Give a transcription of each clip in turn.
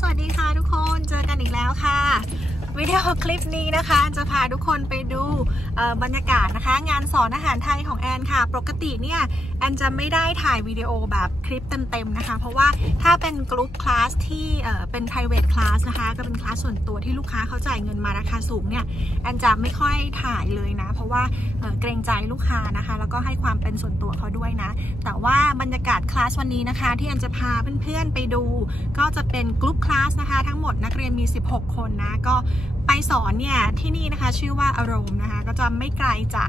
สวัสดีค่ะทุกคนเจอกันอีกแล้วค่ะวิดีโอคลิปนี้นะคะจะพาทุกคนไปดูบรรยากาศนะคะงานสอนอาหารไทยของแอนค่ะปกติเนี่ยแอนจะไม่ได้ถ่ายวิดีโอแบบคลิปเต็มๆนะคะเพราะว่าถ้าเป็นกลุ่มคลาสที่เป็น private class นะคะก็เป็นคลาสส่วนตัวที่ลูกค้าเขาจ่ายเงินมาราคาสูงเนี่ยแอนจะไม่ค่อยถ่ายเลยนะเพราะว่าเกรงใจลูกค้านะคะแล้วก็ให้ความเป็นส่วนตัวเขาด้วยนะแต่ว่าบรรยากาศคลาสวันนี้นะคะที่แอนจะพาเพื่อนๆไปดูก็จะเป็นกลุ่มคลาสนะคะทั้งหมดนักเรียนมี16คนนะก็ไปสอนเนี่ยที่นี่นะคะชื่อว่าอารมณ์นะคะก็จะไม่ไกลจาก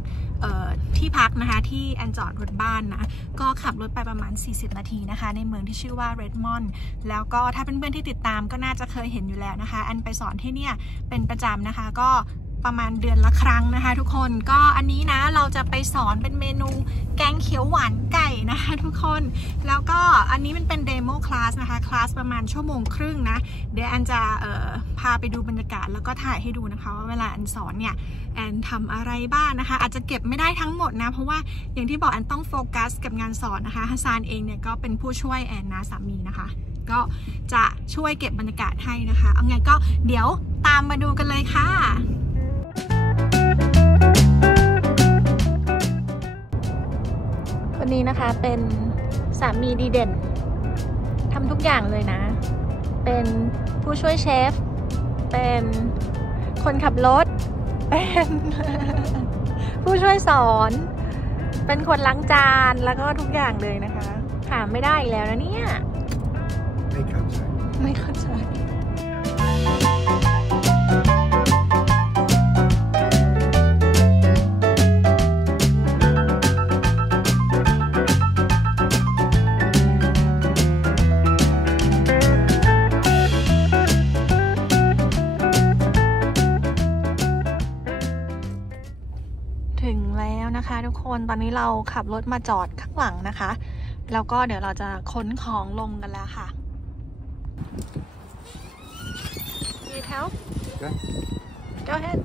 ที่พักนะคะที่แอนจอดรถบ้านนะก็ขับรถไปประมาณ40นาทีนะคะในเมืองที่ชื่อว่าเรดมอนด์แล้วก็ถ้าเพื่อนๆที่ติดตามก็น่าจะเคยเห็นอยู่แล้วนะคะแอนไปสอนที่เนี่ยเป็นประจำนะคะก็ประมาณเดือนละครั้งนะคะทุกคนก็อันนี้นะเราจะไปสอนเป็นเมนูแกงเขียวหวานไก่นะคะทุกคนแล้วก็อันนี้มันเป็นเดโมคลาสนะคะคลาสประมาณ1 ชั่วโมงครึ่งนะเดี๋ยวแอนจะพาไปดูบรรยากาศแล้วก็ถ่ายให้ดูนะคะว่าเวลาแอนสอนเนี่ยแอนทำอะไรบ้างนะคะอาจจะเก็บไม่ได้ทั้งหมดนะเพราะว่าอย่างที่บอกแอนต้องโฟกัสกับงานสอนนะคะฮัสซานเองเนี่ยก็เป็นผู้ช่วยแอนนะสามีนะคะก็จะช่วยเก็บบรรยากาศให้นะคะเอาไงก็เดี๋ยวตามมาดูกันเลยค่ะวันนี้นะคะเป็นสามีดีเด่นทำทุกอย่างเลยนะเป็นผู้ช่วยเชฟเป็นคนขับรถเป็นผู้ช่วยสอนเป็นคนล้างจานแล้วก็ทุกอย่างเลยนะคะหาไม่ได้อีกแล้วนะเนี่ยไม่เข้าใจถึงแล้วนะคะทุกคนตอนนี้เราขับรถมาจอดข้างหลังนะคะแล้วก็เดี๋ยวเราจะขนของลงกันแล้วค่ะ Need help? Go ahead.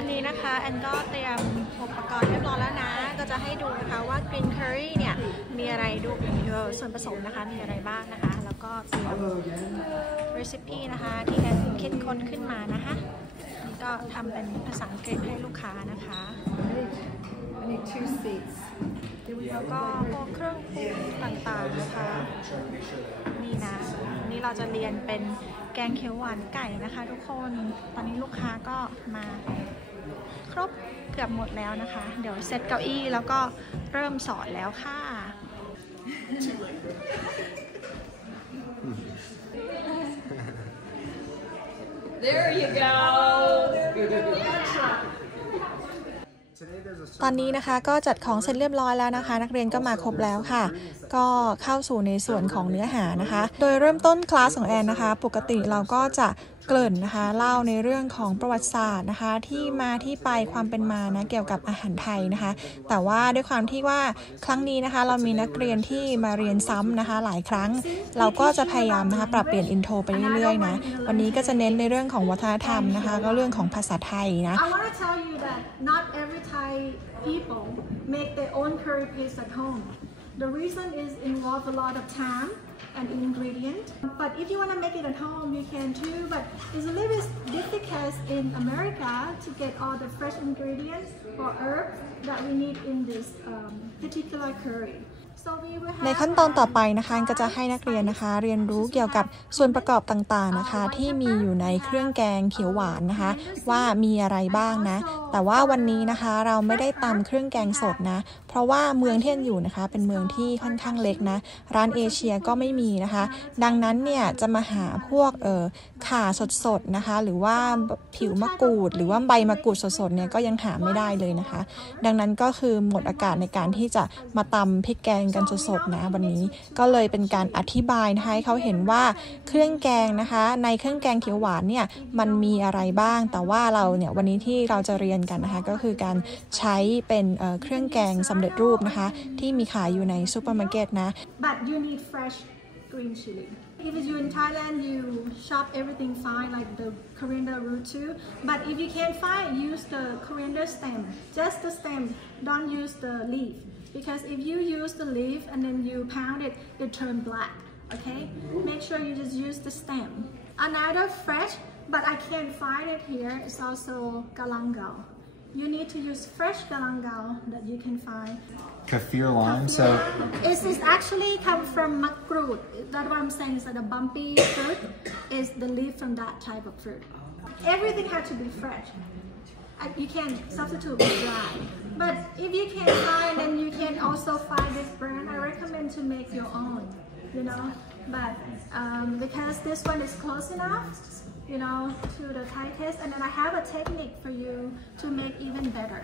ตอนนี้นะคะแอนก็เตรียมอุปกรณ์เรียบร้อยแล้วนะก็จะให้ดูนะคะว่ากรีนเคอรี่เนี่ยมีอะไรดูส่วนผสมนะคะมีอะไรบ้างนะคะแล้วก็เตรียมรีซิปี้นะคะที่แอนคิดค้นขึ้นมานะคะนี่ก็ทำเป็นภาษาอังกฤษให้ลูกค้านะคะแล้วก็พวกเครื่องปรุงต่างๆนะคะนี่นะนี่เราจะเรียนเป็นแกงเขียวหวานไก่นะคะทุกคนตอนนี้ลูกค้าก็มาครบเกือบหมดแล้วนะคะเดี๋ยวเซตเก้าอี้แล้วก็เริ่มสอนแล้วค่ะ There you go ตอนนี้นะคะก็จัดของเสร็จเรียบร้อยแล้วนะคะนักเรียนก็มาครบแล้วค่ะก็เข้าสู่ในส่วนของเนื้อหานะคะโดยเริ่มต้นคลาสของแอนนะคะปกติเราก็จะเกริ่นนะคะเล่าในเรื่องของประวัติศาสตร์นะคะที่มาที่ไปความเป็นมานะเกี่ยวกับอาหารไทยนะคะแต่ว่าด้วยความที่ว่าครั้งนี้นะคะเรามีนักเรียนที่มาเรียนซ้ำนะคะหลายครั้งเราก็จะพยายามนะคะปรับเปลี่ยนอินโทรไปเรื่อยๆนะวันนี้ก็จะเน้นในเรื่องของวัฒนธรรมนะคะก็เรื่องของภาษาไทยนะ I want to tell you that not every Thai people make their own curry paste at home. The reason is involve a lot of time and ingredient. But if you want to make it at home, you can too. But it's a little bit difficult in America to get all the fresh ingredients or herbs that we need in this particular curry. ในขั้นตอนต่อไปนะคะก็จะให้นักเรียนนะคะเรียนรู้เกี่ยวกับส่วนประกอบต่างๆนะคะที่มีอยู่ในเครื่องแกงเขียวหวานนะคะว่ามีอะไรบ้างนะแต่ว่าวันนี้นะคะเราไม่ได้ตำเครื่องแกงสดนะเพราะว่าเมืองที่อยู่นะคะเป็นเมืองที่ค่อนข้างเล็กนะร้านเอเชียก็ไม่ ไม่มีนะคะดังนั้นเนี่ยจะมาหาพวกข่าสดๆนะคะหรือว่าผิวมะกรูดหรือว่าใบมะกรูดสดๆเนี่ยก็ยังหาไม่ได้เลยนะคะดังนั้นก็คือหมดโอกาสในการที่จะมาตำพริกแกงกันสดๆนะวันนี้ก็เลยเป็นการอธิบายนะคะให้เขาเห็นว่าเครื่องแกงนะคะในเครื่องแกงเขียวหวานเนี่ยมันมีอะไรบ้างแต่ว่าเราเนี่ยวันนี้ที่เราจะเรียนกันนะคะก็คือการใช้เป็นเครื่องแกงสำเร็จรูปนะคะที่มีขายอยู่ในซูเปอร์มาร์เก็ตนะ But you need fresh green chili. If you're in Thailand, you shop everything fine, like the coriander root too. But if you can't find, use the coriander stem, just the stem. Don't use the leaf, because if you use the leaf and then you pound it, it turns black. Okay? Make sure you just use the stem. Another fresh, but I can't find it here, is also galangal. You need to use fresh galangal that you can find. Kaffir lime, so It's actually come from makrut. That's what I'm saying, is that the bumpy fruit is the leaf from that type of fruit. Everything has to be fresh. You can substitute with dry. But if you can't find, then you can also find this brand. I recommend to make your own, you know. But because this one is close enough, you know, to the Thai taste, and then I have a technique for you to make even better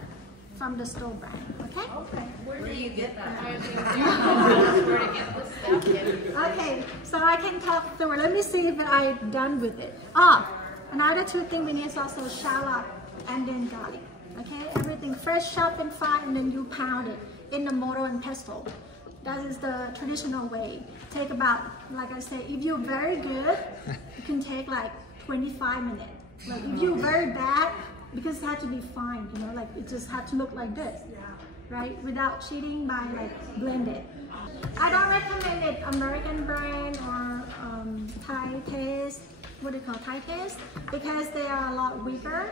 from the store brand. Okay? Okay. Where do you get that? Where to get this stuff? Okay, so I can talk through. Let me see if I'm done with it. Another two things we need is also shallot and then garlic. Okay, everything fresh, chopped and fine, and then you pound it in the mortar and pestle. That is the traditional way. Take about, like I said, if you're very good, you can take like 25 minutes. Like if you're very bad, because it had to be fine, you know, like it just had to look like this, right? Without cheating by like blend it. I don't recommend it American brand or Thai taste, what do you call Thai taste? Because they are a lot weaker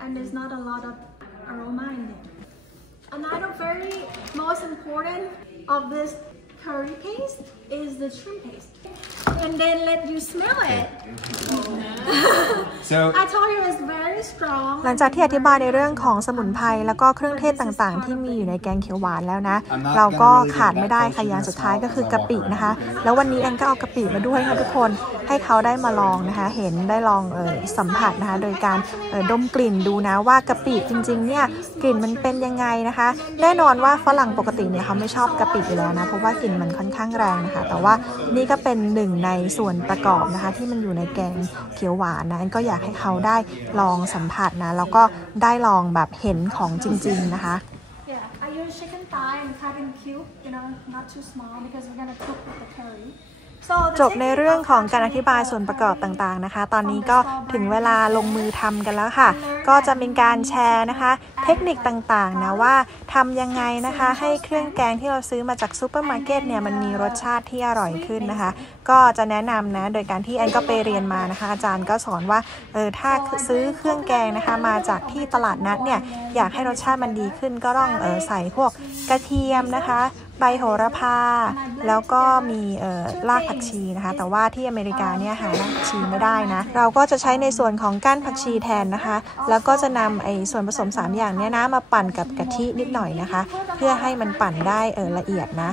and there's not a lot of aroma in them. Another very most important of this curry paste is the shrimp paste. And then let you smell it. So I told you it's very strong. หลังจากที่อธิบายในเรื่องของสมุนไพรแล้วก็เครื่องเทศต่างๆที่มีอยู่ในแกงเขียวหวานแล้วนะเราก็ขาดไม่ได้ค่ะอย่างสุดท้ายก็คือกะปินะคะแล้ววันนี้แอนก็เอากะปิมาด้วยค่ะทุกคนให้เขาได้มาลองนะคะเห็นได้ลองสัมผัสนะคะโดยการดมกลิ่นดูนะว่ากะปิจริงๆเนี่ยกลิ่นมันเป็นยังไงนะคะแน่นอนว่าฝรั่งปกติเนี่ยเขาไม่ชอบกะปิอยู่แล้วนะเพราะว่ากลิ่นมันค่อนข้างแรงนะคะแต่ว่านี่ก็เป็นหนึ่งในส่วนประกอบนะคะที่มันอยู่ในแกงเขียวหวานนะแอนก็อยากให้เขาได้ลองสัมผัสนะแล้วก็ได้ลองแบบเห็นของจริงๆนะคะ Yeah, I use chicken thigh and cut in cube, you know, not too small because we're gonna cook with the curry. จบในเรื่องของการอธิบายส่วนประกอบต่างๆนะคะตอนนี้ก็ถึงเวลาลงมือทำกันแล้วค่ะก็จะเป็นการแชร์นะคะเทคนิคต่างๆนะว่าทำยังไงนะคะให้เครื่องแกงที่เราซื้อมาจากซูเปอร์มาร์เก็ตเนี่ยมันมีรสชาติที่อร่อยขึ้นนะคะก็จะแนะนำนะโดยการที่แอนก็ไปเรียนมานะคะอาจารย์ก็สอนว่าถ้าซื้อเครื่องแกงนะคะมาจากที่ตลาดนัดเนี่ยอยากให้รสชาติมันดีขึ้นก็ต้องใส่พวกกระเทียมนะคะใบโหระพาแล้วก็มีรากผักชีนะคะแต่ว่าที่อเมริกาเนี่ยหารากผักชีไม่ได้นะเราก็จะใช้ในส่วนของก้านผักชีแทนนะคะแล้วก็จะนำส่วนผสม3อย่างนี้นะมาปั่นกับกะทินิดหน่อยนะคะเพื่อให้มันปั่นได้ละเอียดนะ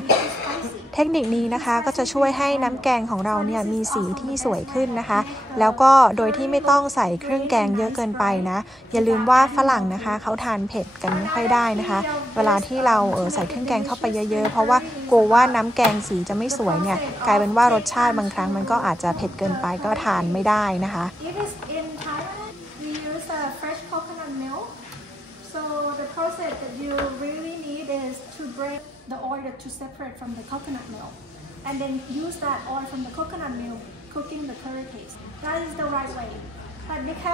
เทคนิคนี้นะคะก็จะช่วยให้น้ำแกงของเราเนี่ยมีสีที่สวยขึ้นนะคะแล้วก็โดยที่ไม่ต้องใส่เครื่องแกงเยอะเกินไปนะอย่าลืมว่าฝรั่งนะคะเขาทานเผ็ดกันไม่ค่อยได้นะคะเวลาที่เราใส่เครื่องแกงเข้าไปเยอะๆเพราะว่ากลัวว่าน้ำแกงสีจะไม่สวยเนี่ยกลายเป็นว่ารสชาติบางครั้งมันก็อาจจะเผ็ดเกินไปก็ทานไม่ได้นะคะ In Thailand, we use fresh coconut milk. So the process that you really need is to break the oil to separate from the coconut milk, and then use that oil from the coconut milk cooking the curry paste. That is the right way.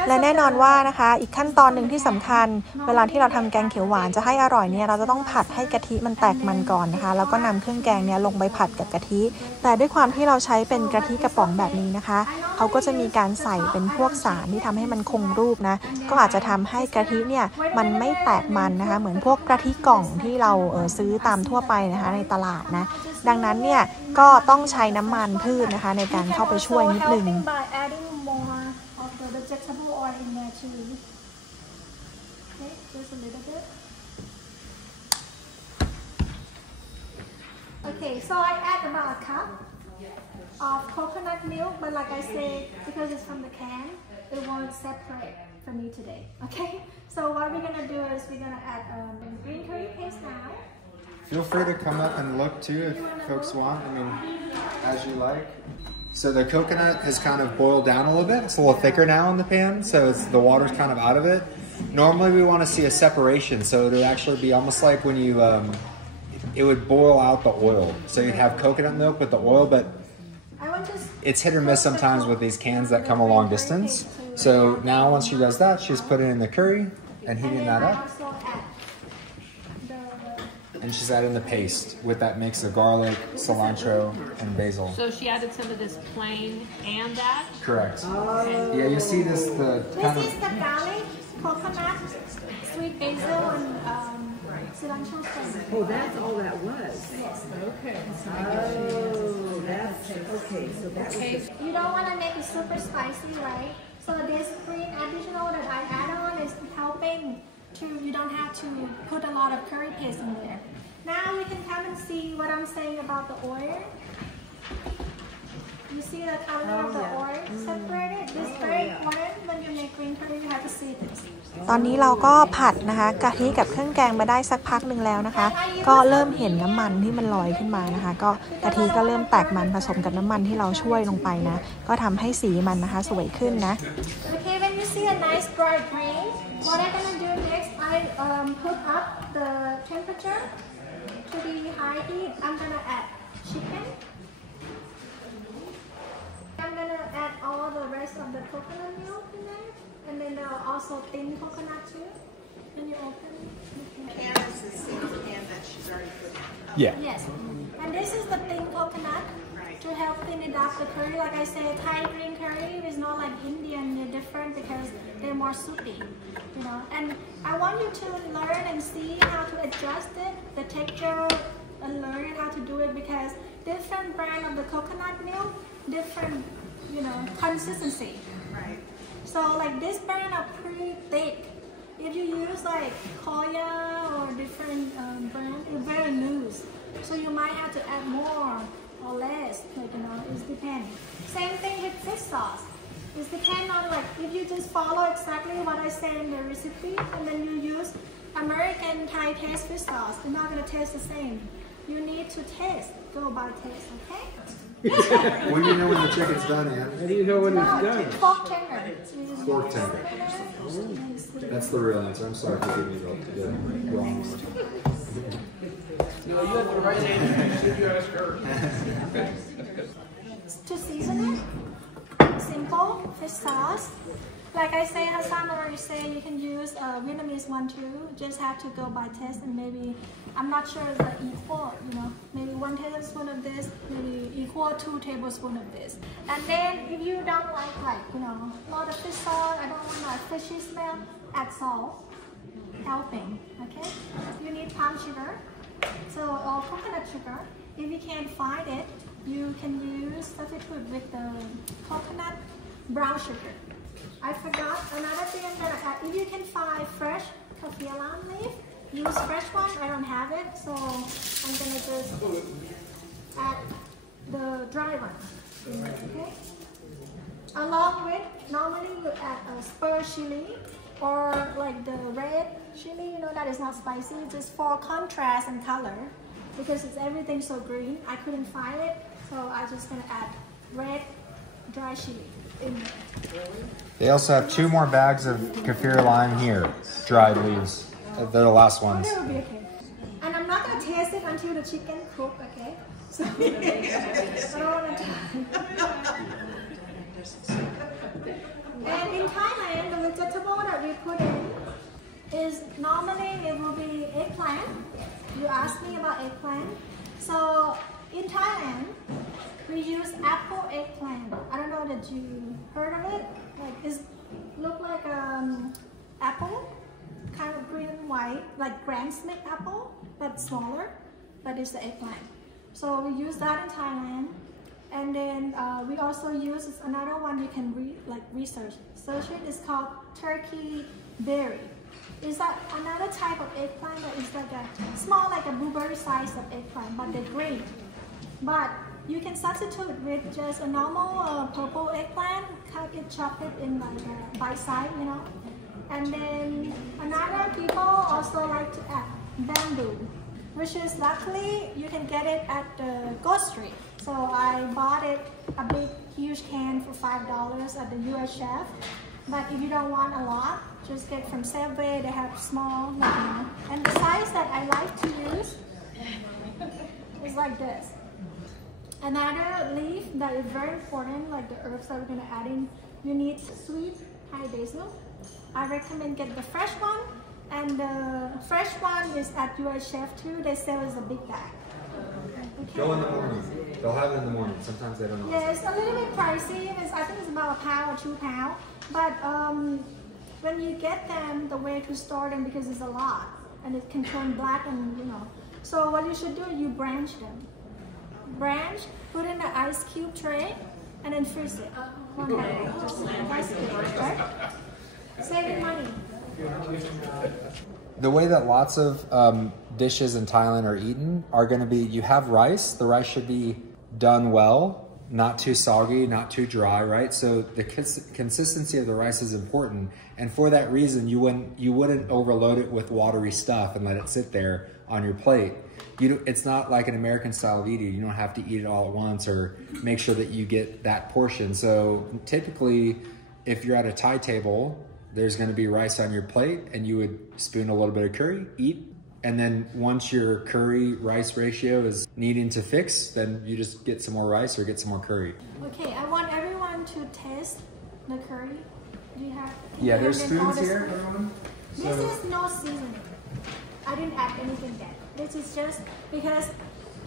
และแน่นอนว่านะคะอีกขั้นตอนหนึ่งที่สำคัญเวลาที่เราทำแกงเขียวหวานจะให้อร่อยเนี่ยเราจะต้องผัดให้กะทิมันแตกมันก่อนนะคะแล้วก็นำเครื่องแกงเนี่ยลงไปผัดกับกะทิแต่ด้วยความที่เราใช้เป็นกะทิกระป๋องแบบนี้นะคะเขาก็จะมีการใส่เป็นพวกสารที่ทำให้มันคงรูปนะก็อาจจะทำให้กะทิเนี่ยมันไม่แตกมันนะคะเหมือนพวกกะทิกล่องที่เราซื้อตามทั่วไปนะคะในตลาดนะดังนั้นเนี่ยก็ต้องใช้น้ำมันพืชนะคะในการเข้าไปช่วยนิดนึงvegetable oil in there too. Okay, just a little bit. Okay, so I add about a cup. of coconut milk, but like I said, because it's from the can, it won't separate for me today. Okay. So what we're gonna do is we're gonna add green curry paste now. Feel free to come up and look too if folks want. I mean, as you like. So the coconut has kind of boiled down a little bit. It's a little thicker now in the pan, so the water's kind of out of it. Normally we want to see a separation, so it would actually be almost like when you, it would boil out the oil. So you'd have coconut milk with the oil, but it's hit or miss sometimes with these cans that come a long distance. So now once she does that, she's putting in the curry and heating that up. And she's adding the paste with that mix of garlic, cilantro, and basil. So she added some of this plain and that? Correct. Yeah, you see this, This is the garlic, coconut, sweet basil, and cilantro. Oh, that's all that was? Yes. Okay. Oh, that's, okay, so that was... You don't want to make it super spicy, right? So this green additional that I add on is helping to, you don't have to put a lot of curry paste in there. Now you can come and see what I'm saying about the oil. You see the color of the oil separated? This is very important when you make green curry, you have to see this. ตอนนี้เราก็ผัดนะคะกะทิกับเครื่องแกงมาได้สักพักหนึ่งแล้วนะคะก็เริ่มเห็นน้ำมันที่มันลอยขึ้นมานะคะก็กะทิก็เริ่มแตกมันผสมกับน้ำมันที่เราช่วยลงไปนะก็ทำให้สีมันนะคะสวยขึ้นนะ Okay, when you see a nice bright green, what I'm gonna do next, I put up the temperature to the high heat. I'm gonna add chicken. I'm gonna add all the rest of the coconut milk in there, and then also thin coconut too. Can you open it? Can is the same can that she's already put in. Yeah. Yes, and this is the thin coconut to help thin it up the curry. Like I said, Thai green curry is not like Indian. They're different because they're more soupy, you know. And I want you to learn and see how to adjust it, the texture, and learn how to do it because different brand of the coconut milk, different, you know, consistency. Right. So like this brand are pretty thick. If you use like Koya or different brand, it's very loose. So you might have to add more or less, like, you know, it depends. Same thing with fish sauce. It depends on like, if you just follow exactly what I say in the recipe and then you use American Thai taste fish sauce, it's not going to taste the same. You need to taste, go by taste, okay? When do you know when the chicken's done, Ann? How do you know when it's done? Pork tender. Pork tender. That's the real answer. I'm sorry for giving you the wrong one. No, you have the right answer. You ask her. To season it, simple fish sauce. Like I say, Hassan already said, you can use Vietnamese one too. Just have to go by taste and maybe, I'm not sure it's equal, you know, maybe 1 tablespoon of this, maybe equal 2 tablespoons of this. And then if you don't like, you know, a lot of fish sauce, I don't want a fishy smell, add salt, helping, okay? You need palm sugar, so or coconut sugar. If you can't find it, you can use substitute with the coconut brown sugar. I forgot another thing I'm gonna add. If you can find fresh kaffir lime leaf, use fresh one. I don't have it, so I'm gonna just add the dry one. Okay. Along with, normally you add a spur chili or like the red chili. You know that is not spicy, just for contrast and color. Because it's everything so green, I couldn't find it, so I'm just gonna add red dry chili in there. They also have 2 more bags of kaffir lime here, dried leaves. They're the last ones. That will be okay. And I'm not gonna taste it until the chicken cook, okay? So I don't wanna And in Thailand, the vegetable that we put in is normally it will be eggplant. You asked me about eggplant. So in Thailand, we use apple eggplant. I don't know that you heard of it. Like it look like apple, kind of green and white, like Granny Smith apple, but smaller. But it's the eggplant. So we use that in Thailand. And then we also use another one you can research. Search it. It's called turkey berry. It's another type of eggplant that is like a small, like a blueberry size of eggplant, but they're green. But You can substitute with just a normal purple eggplant, cut it, chop it in like a bite size, you know. And then another people also like to add bamboo, which is luckily you can get it at the grocery. So I bought it a big huge can for $5 at the US Chef. But if you don't want a lot, just get from Safeway. They have small, like, you know. And the size that I like to use is like this. Another leaf that is very important, like the herbs that we're gonna add in, you need sweet Thai basil. I recommend get the fresh one, and the fresh one is at US Chef too. They sell as a big bag. Okay. Go in the morning. They'll have it in the morning. Sometimes they don't. Yeah, it's a little bit pricey. I think it's about £1 or £2. But when you get them, the way to store them, because it's a lot and it can turn black, and you know. So what you should do, you branch them. Branch, put in an ice cube tray, and then freeze it. One day, just ice cube, right? Saving money. The way that lots of dishes in Thailand are eaten are going to be, you have rice. The rice should be done well, not too soggy, not too dry, right? So the consistency of the rice is important. And for that reason, you wouldn't overload it with watery stuff and let it sit there on your plate. It's not like an American style of eating. You don't have to eat it all at once or make sure that you get that portion. So typically, if you're at a Thai table, there's going to be rice on your plate, and you would spoon a little bit of curry, eat, and then once your curry rice ratio is needing to fix, then you just get some more rice or get some more curry. Okay, I want everyone to taste the curry. Do you have? Yeah, there's spoons here, everyone. This is no seasoning. I didn't add anything yet. This is just because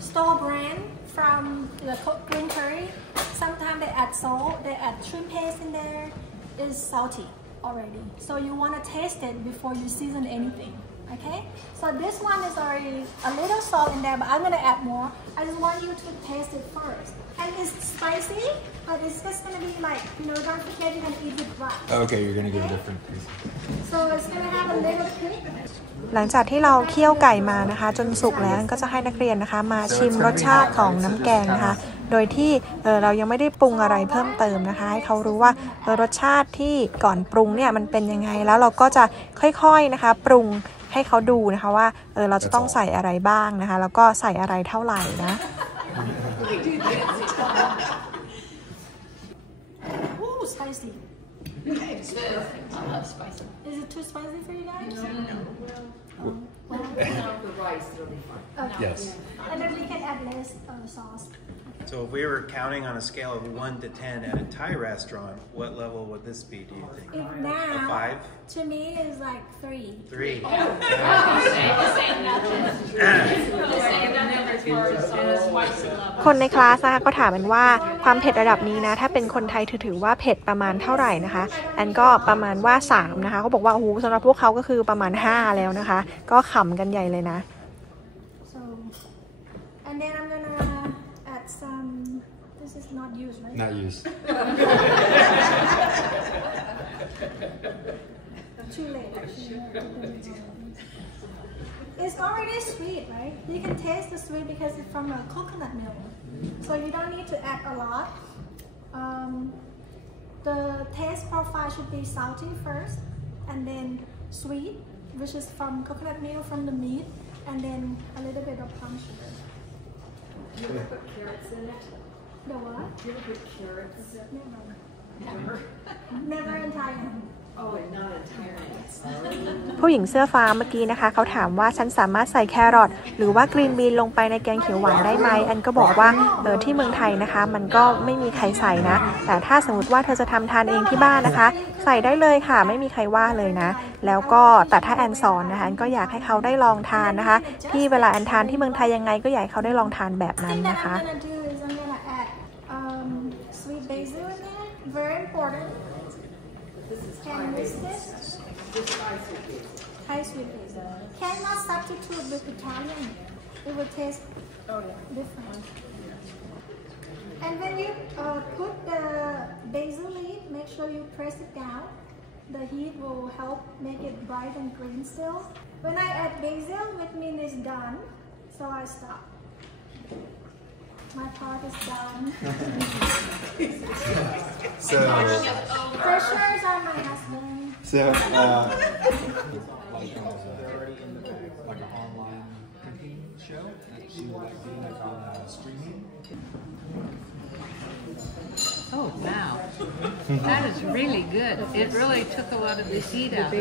store brand from the green curry, sometimes they add salt, they add shrimp paste in there, is salty already. So you want to taste it before you season anything, okay? So this one is already a little salt in there, but I'm going to add more. I just want you to taste it first. And it's spicy, but it's just going to be like, you know, don't forget you're going to eat with rice. Okay, you're going to get a different piece. So it's going to have a little kick. หลังจากที่เราเคี่ยวไก่มานะคะจนสุกแล้วก็จะให้นักเรียนนะคะมาชิมรสชาติของน้ำแกงนะคะโดยที่เรายังไม่ได้ปรุงอะไรเพิ่มเติมนะคะให้เขารู้ว่ารสชาติที่ก่อนปรุงเนี่ยมันเป็นยังไงแล้วเราก็จะค่อยๆนะคะปรุงให้เขาดูนะคะว่าเราจะต้องใส่อะไรบ้างนะคะแล้วก็ใส่อะไรเท่าไหร่นะ Ooh, spicy. I love spicy. Is it too spicy for you guys? The rice, it'll be fine. Okay. Yes. And then we can add less sauce. So if we were counting on a scale of 1 to 10 at a Thai restaurant, what level would this be, do you think? If A now, 5? to me, is like 3. 3. Saying nothing. Saying nothing as far as spicy level. คนในคลาสนะคะก็ถามกันว่าความเผ็ดระดับนี้นะถ้าเป็นคนไทยถือว่าเผ็ดประมาณเท่าไหร่นะคะอันก็ประมาณว่า3นะคะเขาบอกว่าโอ้โหสำหรับพวกเขาก็คือประมาณ5แล้วนะคะก็ขำกันใหญ่เลยนะ So, and then I'm gonna add some. This is not used, right? Not used. Too late. Actually. It's already sweet, right? You can taste the sweet because it's from a coconut milk. So you don't need to add a lot. The taste profile should be salty first, and then sweet, which is from coconut milk from the meat, and then a little bit of palm sugar. Do you ever put carrots in it? The what? Do you ever put carrots? Never. Never in Thailand. Oh, and not in Thailand. ผู้หญิงเสื้อฟ้าเมื่อกี้นะคะเขาถามว่าฉันสามารถใส่แครอทหรือว่ากรีนบีนลงไปในแกงเขียวหวานได้ไหมอันก็บอกว่าที่เมืองไทยนะคะมันก็ไม่มีใครใส่นะแต่ถ้าสมมติว่าเธอจะทำทานเองที่บ้านนะคะใส่ได้เลยค่ะไม่มีใครว่าเลยนะแล้วก็แต่ถ้าแอนสอนนะคะแอนก็อยากให้เขาได้ลองทานนะคะที่เวลาแอนทานที่เมืองไทยยังไงก็อยากให้เขาได้ลองทานแบบนั้นนะคะ Sweet basil in there, very important. Can you miss this? Thai sweet basil. Cannot substitute with Italian. It will taste different. And when you put the basil leaf, make sure you press it down. The heat will help make it bright and green still. When I add basil, which means it's done, so I stop. My part is done. So, Freshers are my husband. Like an online cooking show that she like doing like on streaming. Oh, wow. That is really good. It really took a lot of the heat out.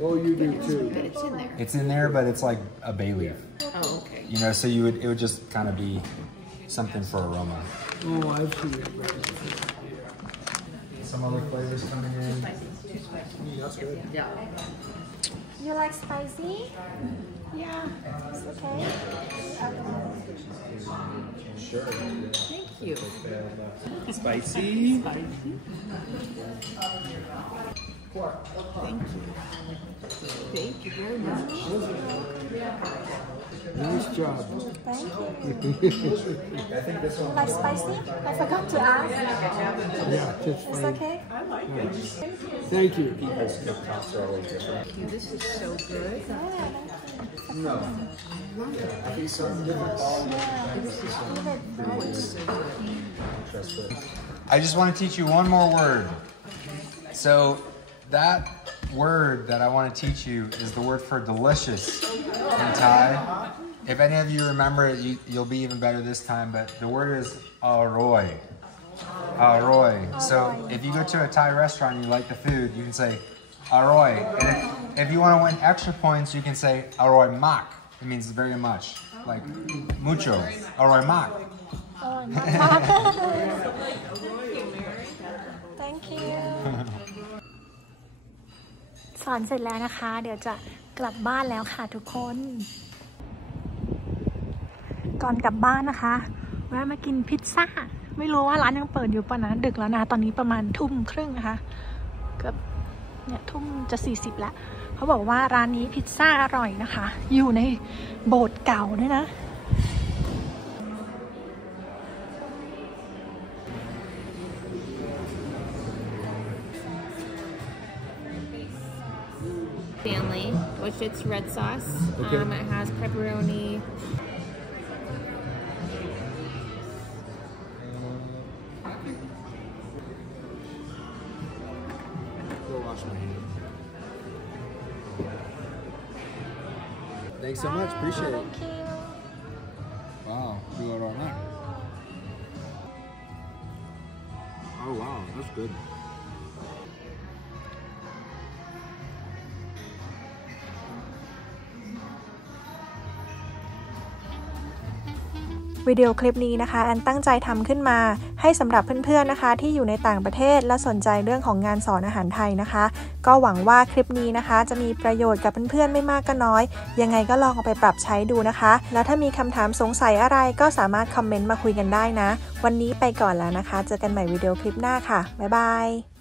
Oh, you do too. But it's in there. It's in there, but it's like a bay leaf. Oh, okay. You know, so it would just kind of be something for aroma. Oh, I've seen it. Some other flavors coming in. That's good. Yeah. You like spicy? Yeah, it's okay. Sure. Thank you. Spicy. Thank you very much. Nice job. Thank you. I think this one. You like spicy? I forgot to ask. Yeah, just It's fine. okay? Thank you. This is so good. No. I think some different. I just want to teach you one more word. So that word that I want to teach you is the word for delicious in Thai. If any of you remember it, you'll be even better this time, but the word is aroi. Aroi. So if you go to a Thai restaurant and you like the food, you can say aroi. And if you want to win extra points, you can say aroi mak. It means very much, like mucho. Aroi mak. Thank you. สอนเสร็จแล้วนะคะ เดี๋ยวจะกลับบ้านแล้วค่ะทุกคน ก่อนกลับบ้านนะคะแวะมากินพิซซ่าไม่รู้ว่าร้านยังเปิดอยู่ป่ะนะดึกแล้วนะตอนนี้ประมาณทุ่มครึ่งนะคะเกือบเนี่ยทุ่มจะ40แล้วเขาบอกว่าร้านนี้พิซซ่าอร่อยนะคะอยู่ในโบสถ์เก่าด้วยนะ Family, which it's red sauce. Okay. It has pepperoni. Go wash my hands. Thanks so much. Appreciate it. Thank you. Wow, you got all that. Oh wow, that's good. วิดีโอคลิปนี้นะคะแอนตั้งใจทำขึ้นมาให้สำหรับเพื่อนๆนะคะที่อยู่ในต่างประเทศและสนใจเรื่องของงานสอนอาหารไทยนะคะก็หวังว่าคลิปนี้นะคะจะมีประโยชน์กับเพื่อนๆไม่มากก็น้อยยังไงก็ลองเอาไปปรับใช้ดูนะคะแล้วถ้ามีคำถามสงสัยอะไรก็สามารถคอมเมนต์มาคุยกันได้นะวันนี้ไปก่อนแล้วนะคะเจอกันใหม่วิดีโอคลิปหน้าค่ะบ๊ายบาย